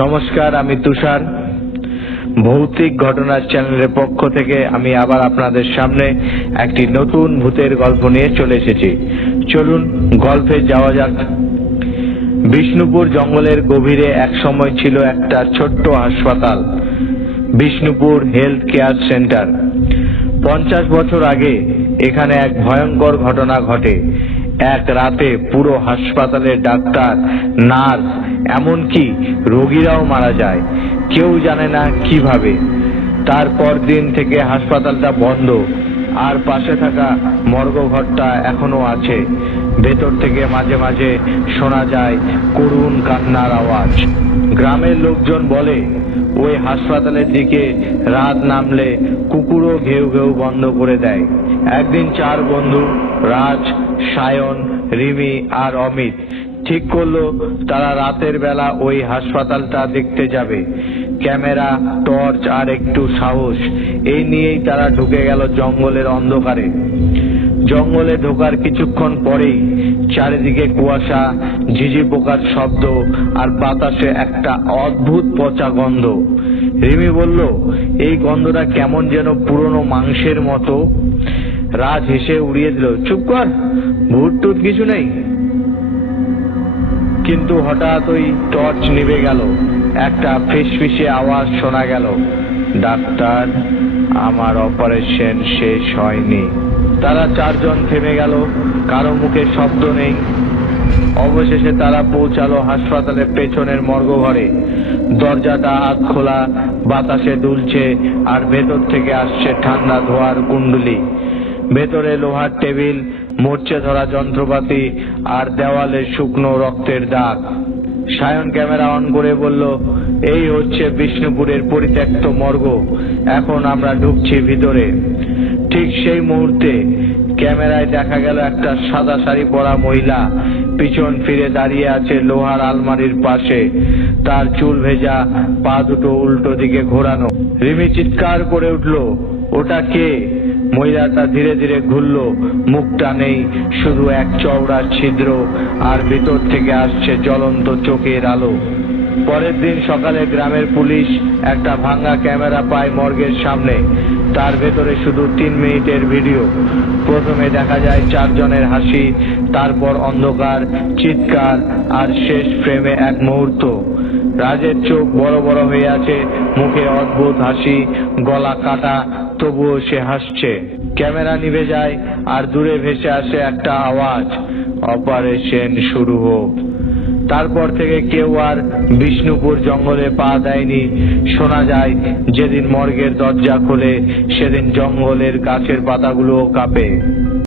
নমস্কার, আমি তুষার। ভৌতিক ঘটনার চ্যানেলের পক্ষ থেকে আমি আবার আপনাদের সামনে একটি নতুন ভূতের গল্প নিয়ে চলে এসেছি। চলুন গল্পে যাওয়া যাক। বিষ্ণুপুর জঙ্গলের গভীরে এক সময় ছিল একটা ছোট্ট হাসপাতাল, বিষ্ণুপুর হেলথ কেয়ার সেন্টার। 50 বছর আগে এখানে এক ভয়ঙ্কর ঘটনা ঘটে। এক রাতে পুরো হাসপাতালের ডাক্তার, নার্স, এমনকি রোগীরাও মারা যায়, কেউ জানে না কিভাবে। তারপর দিন থেকে হাসপাতালটা বন্ধ, আর পাশে থাকা মর্গ ঘরটা এখনো আছে। ভেতর থেকে মাঝে মাঝে শোনা যায় করুণ কান্নার আওয়াজ। গ্রামের লোকজন বলে ওই হাসপাতালের দিকে রাত নামলে কুকুরও ঘেউ ঘেউ বন্ধ করে দেয়। একদিন 4 বন্ধু, রাজ, সায়ন, রিমি আর অমিত, ঠিক করলো তারা রাতের বেলা ওই হাসপাতালটা দেখতে যাবে। ক্যামেরা, টর্চ আর একটু সাহস, এই নিয়েই তারা ঢুকে গেল জঙ্গলের অন্ধকারে। জঙ্গলে ঢোকার কিছুক্ষণ পরেই চারিদিকে কুয়াশা, ঝিঝি পোকার শব্দ আর বাতাসে একটা অদ্ভুত পচা গন্ধ। রিমি বলল, এই গন্ধটা কেমন যেন পুরনো মাংসের মতো। রাজ হেসে উড়িয়ে দিল, চুপ কর, ভূত টুত কিছু নেই। কিন্তু হঠাৎ ওই টর্চ নিভে গেল, একটা ফিসফিসে আওয়াজ শোনা গেল, ডাক্তার, আমার অপারেশন শেষ হয়নি। তারা 4 জন থেমে গেল, কারো মুখে শব্দ নেই। অবশেষে তারা পৌঁছালো হাসপাতালের পেছনের মর্গ ঘরে। দরজাটা আধ খোলা, বাতাসে দুলছে আর ভেতর থেকে আসছে ঠান্ডা ধোঁয়ার কুণ্ডলি। ভেতরে লোহার টেবিল, মরচে ধরা যন্ত্রপাতি আর দেওয়ালে শুকনো রক্তের দাগ। সায়ন ক্যামেরা অন করে বলল, এই হচ্ছে বিষ্ণুপুরের পরিত্যক্ত মর্গ, এখন আমরা ঢুকছি ভিতরে। ঠিক সেই মুহূর্তে ক্যামেরায় দেখা গেল একটা সাদা শাড়ি পরা মহিলা পিছন ফিরে দাঁড়িয়ে আছে লোহার আলমারির পাশে। তার চুল ভেজা, পা দুটো উল্টো দিকে ঘোরানো। রিমি চিৎকার করে উঠল, ওটা কে? মহিলাটা ধীরে ধীরে ঘুরল, মুখটা নেই, শুধু এক চওড়া ছিদ্র, আর ভেতর থেকে আসছে জ্বলন্ত চোখের আলো। পরের দিন সকালে গ্রামের পুলিশ একটা ভাঙা ক্যামেরা পায় মর্গের সামনে। তার ভেতরে শুধু 3 মিনিটের ভিডিও। প্রথমে দেখা যায় 4 জনের হাসি, তারপর অন্ধকার, চিৎকার, আর শেষ ফ্রেমে এক মুহূর্ত। রাজের চোখ বড় বড় হয়ে আছে, মুখে অদ্ভুত হাসি, গলা কাটা, তবুও সে হাসছে। ক্যামেরা নিভে যায় আর দূরে ভেসে আসে একটা আওয়াজ, অপারেশন শুরু হোক। তারপর থেকে কেউ আর বিষ্ণুপুর জঙ্গলে পা দেয়নি। শোনা যায় যেদিন মর্গের দরজা খোলে সেদিন জঙ্গলের গাছের পাতাগুলোও কাঁপে।